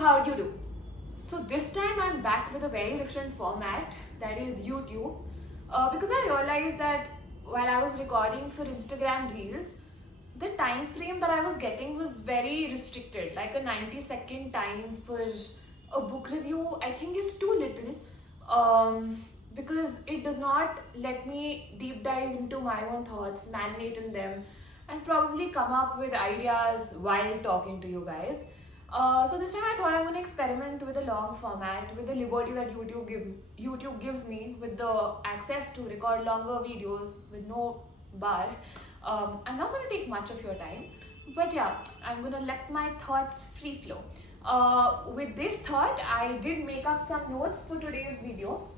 how do you do? So this time I'm back with a very different format, that is YouTube, because I realized that while I was recording for Instagram Reels, the time frame that I was getting was very restricted. Like a 90-second time for a book review, I think is too little, because it does not let me deep dive into my own thoughts, marinate in them, and probably come up with ideas while talking to you guys. So this time I thought I'm going to experiment with a long format, with the liberty that YouTube gives me, with the access to record longer videos with no bar. I'm not going to take much of your time, but yeah, I'm going to let my thoughts free flow. With this thought, I did make up some notes for today's video,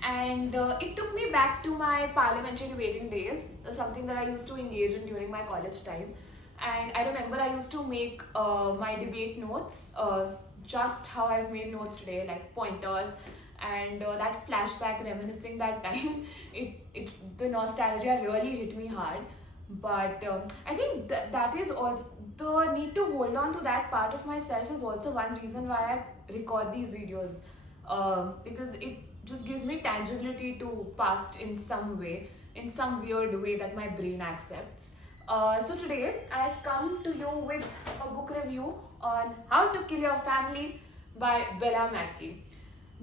and it took me back to my parliamentary debating days, something that I used to engage in during my college time. And I remember I used to make my debate notes, just how I've made notes today, like pointers, and that flashback reminiscing that time, the nostalgia really hit me hard. But I think that is also the need to hold on to that part of myself is also one reason why I record these videos, because it just gives me tangibility to past in some way, in some weird way that my brain accepts. So today I've come to you with a book review on How to Kill Your Family by Mackie.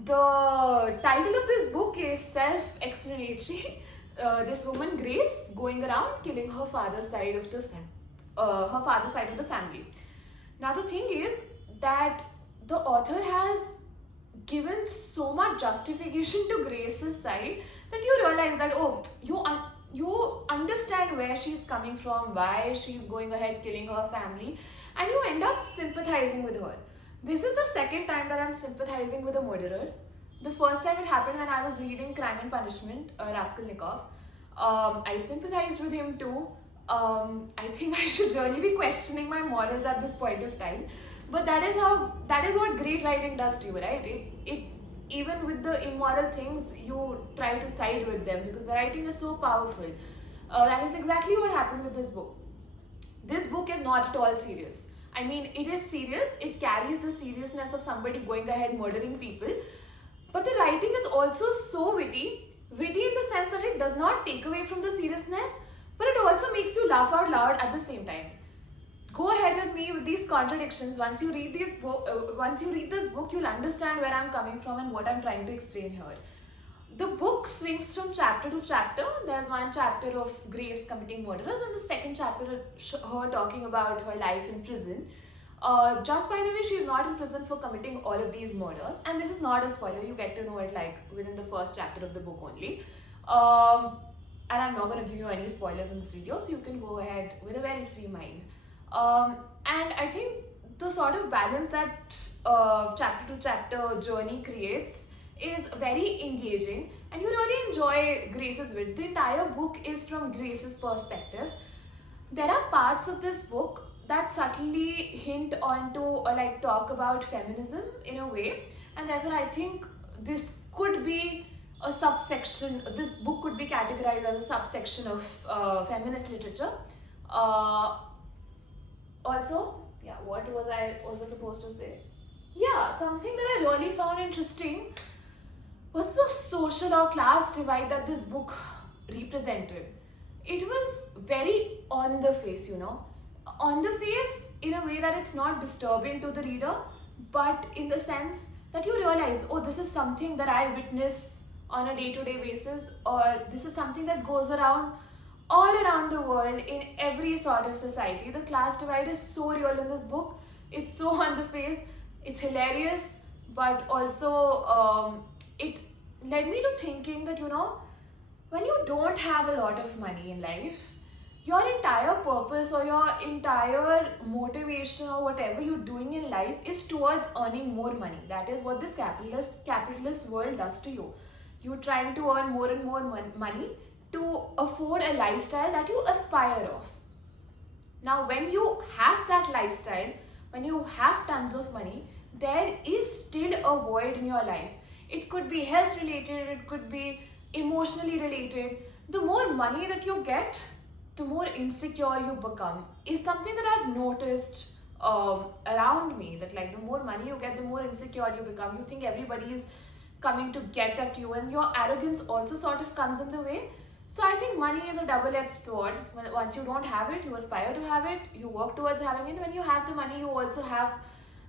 The title of this book is self-explanatory. This woman Grace going around killing her father's side of the family. Now the thing is that the author has given so much justification to Grace's side that you realize that you understand where she's coming from, why she's going ahead killing her family, and you end up sympathizing with her. This is the second time that I'm sympathizing with a murderer. The first time it happened when I was reading Crime and Punishment, Raskolnikov. I sympathized with him too. I think I should really be questioning my morals at this point of time. But that is what great writing does to you, right? It even with the immoral things, you try to side with them because the writing is so powerful. That is exactly what happened with this book. This book is not at all serious. I mean, it is serious. It carries the seriousness of somebody going ahead murdering people. But the writing is also so witty. Witty in the sense that it does not take away from the seriousness, but it also makes you laugh out loud at the same time. Go ahead with me with these contradictions. Once you read this book, you'll understand where I'm coming from and what I'm trying to explain here. The book swings from chapter to chapter. There's one chapter of Grace committing murders, and the second chapter her talking about her life in prison. Just by the way, she's not in prison for committing all of these murders, and this is not a spoiler. You get to know it like within the first chapter of the book only. And I'm not going to give you any spoilers in this video, so you can go ahead with a very free mind. And I think the sort of balance that chapter to chapter journey creates is very engaging, and you really enjoy Grace's wit. The entire book is from Grace's perspective. There are parts of this book that subtly hint onto or like talk about feminism in a way, and therefore I think this could be a subsection. This book could be categorized as a subsection of feminist literature. Also, yeah, what was I also supposed to say? Yeah, something that I really found interesting was the social or class divide that this book represented. It was very on the face, on the face in a way that it's not disturbing to the reader, but in the sense that you realize, oh, this is something that I witness on a day-to-day basis, or this is something that goes around all around the world in every sort of society. The class divide is so real in this book. It's so on the face. It's hilarious, but also it led me to thinking that, when you don't have a lot of money in life, your entire purpose or your entire motivation or whatever you're doing in life is towards earning more money. That is what this capitalist world does to you. You're trying to earn more and more money to afford a lifestyle that you aspire of. Now, when you have that lifestyle, when you have tons of money, there is still a void in your life. It could be health related, it could be emotionally related. The more money that you get, the more insecure you become, is something that I've noticed around me, that like the more money you get, the more insecure you become. You think everybody is coming to get at you, and your arrogance also sort of comes in the way. So I think money is a double-edged sword. Once you don't have it, you aspire to have it, you work towards having it. When you have the money, you also have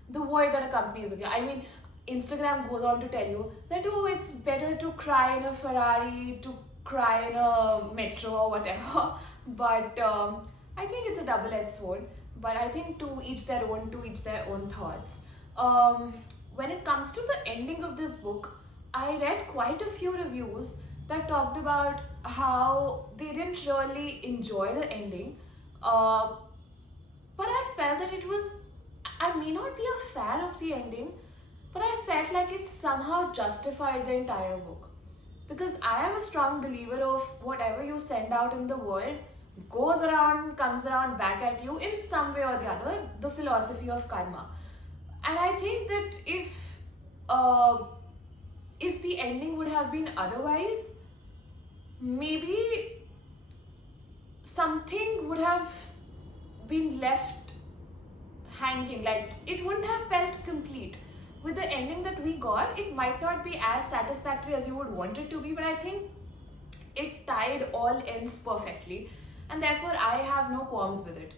the void that accompanies with you. I mean, Instagram goes on to tell you that, oh, it's better to cry in a Ferrari, to cry in a metro or whatever. But I think it's a double-edged sword. But I think to each their own thoughts. When it comes to the ending of this book, I read quite a few reviews that talked about how they didn't really enjoy the ending. But I felt that I may not be a fan of the ending, but I felt like it somehow justified the entire book. Because I am a strong believer of whatever you send out in the world goes around, comes around back at you in some way or the other, the philosophy of karma. And I think that if the ending would have been otherwise, maybe something would have been left hanging, like it wouldn't have felt complete. With the ending that we got, it might not be as satisfactory as you would want it to be, but I think it tied all ends perfectly, and therefore I have no qualms with it.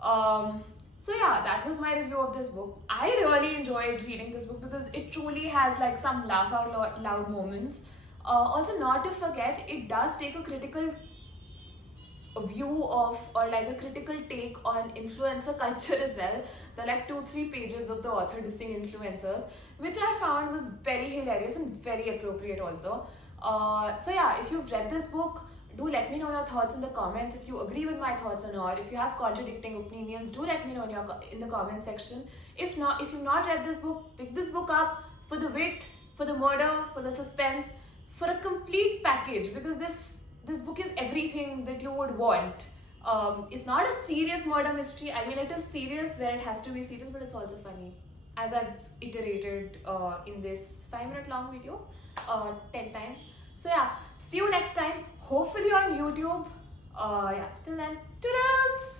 So yeah, that was my review of this book. I really enjoyed reading this book because it truly has like some laugh out loud moments. Also, not to forget, it does take a critical view of, or like a critical take on influencer culture as well. There are like 2-3 pages of the author dissing influencers, which I found was very hilarious and very appropriate also. So yeah, if you've read this book, do let me know your thoughts in the comments. If you agree with my thoughts or not, if you have contradicting opinions, do let me know in the comment section. If you've not read this book, pick this book up for the wit, for the murder, for the suspense, for a complete package, because this book is everything that you would want. It's not a serious murder mystery. I mean, it is serious where it has to be serious, but it's also funny, as I've iterated in this 5-minute long video 10 times. So yeah, see you next time, hopefully on YouTube. Yeah, till then, toodles!